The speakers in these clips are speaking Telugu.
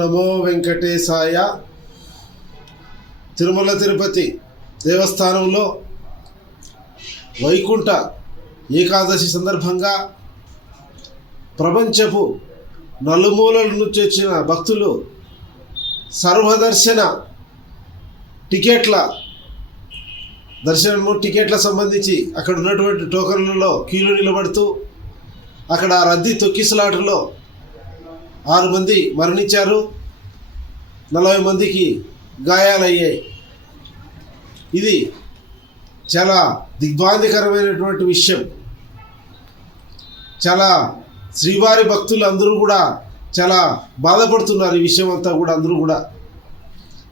నమో వెంకటేశాయ. తిరుమల తిరుపతి దేవస్థానంలో వైకుంఠ ఏకాదశి సందర్భంగా ప్రపంచపు నలుమూలల నుంచి వచ్చిన భక్తులు సర్వదర్శన టికెట్ల సంబంధించి అక్కడ ఉన్నటువంటి టోకన్లలో క్యూలో నిలబడుతూ అక్కడ రద్దీ తొక్కిసలాటలో 6 మంది మరణించారు, 40 మందికి గాయాలయ్యాయి. ఇది చాలా దిగ్భ్రాంతికరమైనటువంటి విషయం. చాలా శ్రీవారి భక్తులు అందరూ కూడా చాలా బాధపడుతున్నారు. ఈ విషయం అంతా కూడా అందరూ కూడా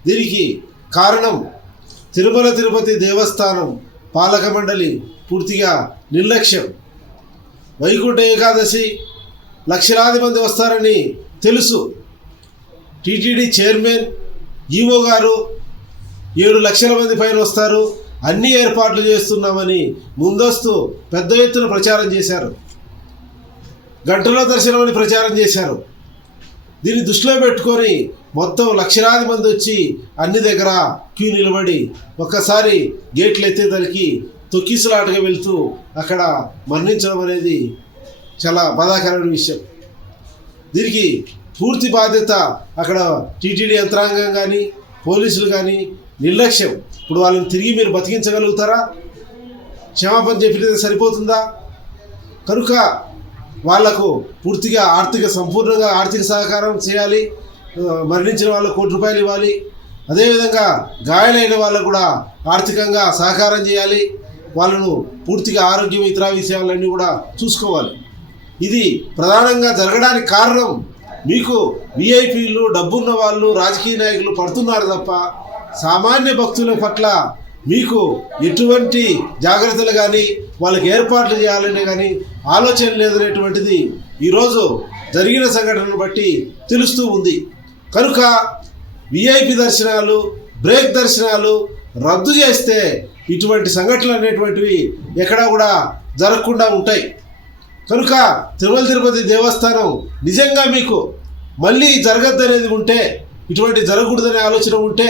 దీనికి కారణం తిరుమల తిరుపతి దేవస్థానం పాలక మండలి పూర్తిగా నిర్లక్ష్యం. వైకుంఠ ఏకాదశి లక్షలాది మంది వస్తారని తెలుసు. టీటీడీ చైర్మన్ ఈవో గారు 7 లక్షల మంది పైన వస్తారు, అన్ని ఏర్పాట్లు చేస్తున్నామని ముందస్తు పెద్ద ఎత్తున ప్రచారం చేశారు. గంటలో దర్శనం అని ప్రచారం చేశారు. దీన్ని దృష్టిలో పెట్టుకొని మొత్తం లక్షలాది మంది వచ్చి అన్ని దగ్గర క్యూ నిలబడి ఒక్కసారి గేట్లు ఎత్తేదానికి తొక్కిసలాటగా వెళ్తూ అక్కడ మరణించడం అనేది చాలా బాధాకరమైన విషయం. దీనికి పూర్తి బాధ్యత అక్కడ టీటీడీ యంత్రాంగం కానీ పోలీసులు కానీ నిర్లక్ష్యం. ఇప్పుడు వాళ్ళని తిరిగి మీరు బతికించగలుగుతారా? క్షమాపణ చెప్పినది సరిపోతుందా? కనుక వాళ్లకు పూర్తిగా సంపూర్ణంగా ఆర్థిక సహకారం చేయాలి. మరణించిన వాళ్ళకు ₹1 కోటి ఇవ్వాలి. అదేవిధంగా గాయాలైన వాళ్ళకు కూడా ఆర్థికంగా సహకారం చేయాలి. వాళ్ళను పూర్తిగా ఆరోగ్యం ఇతర విషయాలన్నీ కూడా చూసుకోవాలి. ఇది ప్రధానంగా జరగడానికి కారణం మీకు విఐపీలు, డబ్బున్న వాళ్ళు, రాజకీయ నాయకులు పడుతున్నారు తప్ప సామాన్య భక్తుల పట్ల మీకు ఎటువంటి జాగ్రత్తలు కానీ వాళ్ళకి ఏర్పాట్లు చేయాలని కానీ ఆలోచన లేదనేటువంటిది ఈరోజు జరిగిన సంఘటనను బట్టి తెలుస్తూ ఉంది. కనుక విఐపి దర్శనాలు, బ్రేక్ దర్శనాలు రద్దు చేస్తే ఇటువంటి సంఘటనలు అనేటువంటివి ఎక్కడా కూడా జరగకుండా ఉంటాయి. కనుక తిరుమల తిరుపతి దేవస్థానం నిజంగా మీకు మళ్ళీ జరగద్దనేది ఉంటే, ఇటువంటి జరగకూడదనే ఆలోచన ఉంటే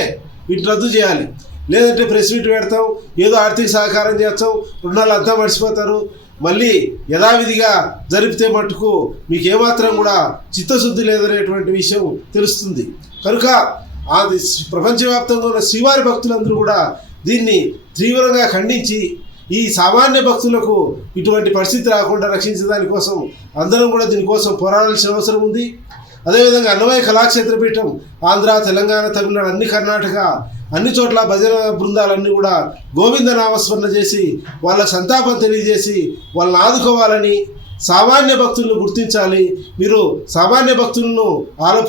వీటిని రద్దు చేయాలి. లేదంటే ప్రెస్ మీట్ పెడతాం, ఏదో ఆర్థిక సహకారం చేస్తాం, రుణాలు అంతా మర్చిపోతారు, మళ్ళీ యథావిధిగా జరిపితే మట్టుకు మీకు ఏమాత్రం కూడా చిత్తశుద్ధి లేదనేటువంటి విషయం తెలుస్తుంది. కనుక అది ప్రపంచవ్యాప్తంగా ఉన్న శ్రీవారి భక్తులందరూ కూడా దీన్ని తీవ్రంగా ఖండించి ఈ సామాన్య భక్తులకు ఇటువంటి పరిస్థితి రాకుండా రక్షించడాని కోసం అందరం కూడా దీనికోసం పోరాడాల్సిన అవసరం ఉంది. అదేవిధంగా అన్నమయ్య కళాక్షేత్ర పీఠం ఆంధ్ర, తెలంగాణ, తమిళనాడు, అన్ని కర్ణాటక అన్ని చోట్ల భజన బృందాలన్నీ కూడా గోవింద నామస్మరణ చేసి వాళ్ళ సంతాపం తెలియజేసి వాళ్ళని ఆదుకోవాలని, సామాన్య భక్తులను గుర్తించాలి. మీరు సామాన్య భక్తులను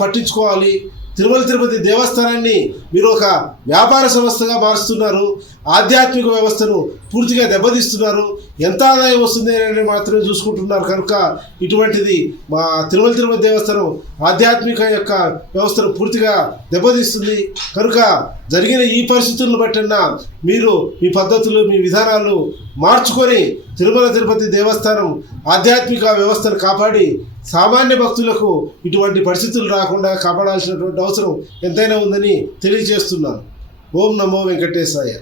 పట్టించుకోవాలి. తిరుమల తిరుపతి దేవస్థానాన్ని మీరు ఒక వ్యాపార సంస్థగా మారుస్తున్నారు. ఆధ్యాత్మిక వ్యవస్థను పూర్తిగా దెబ్బతీస్తున్నారు. ఎంత ఆదాయం వస్తుంది అని మాత్రమే చూసుకుంటున్నారు. కనుక ఇటువంటిది మా తిరుమల తిరుపతి దేవస్థానం ఆధ్యాత్మిక యొక్క వ్యవస్థను పూర్తిగా దెబ్బతీస్తుంది. కనుక జరిగిన ఈ పరిస్థితులను బట్టన్నా మీరు మీ పద్ధతులు, మీ విధానాలు మార్చుకొని తిరుమల తిరుపతి దేవస్థానం ఆధ్యాత్మిక వ్యవస్థను కాపాడి సామాన్య భక్తులకు ఇటువంటి పరిస్థితులు రాకుండా కాపాడాల్సినటువంటి అవసరం ఎంతైనా ఉందని తెలియజేస్తున్నాను. ఓం నమో వెంకటేశాయ.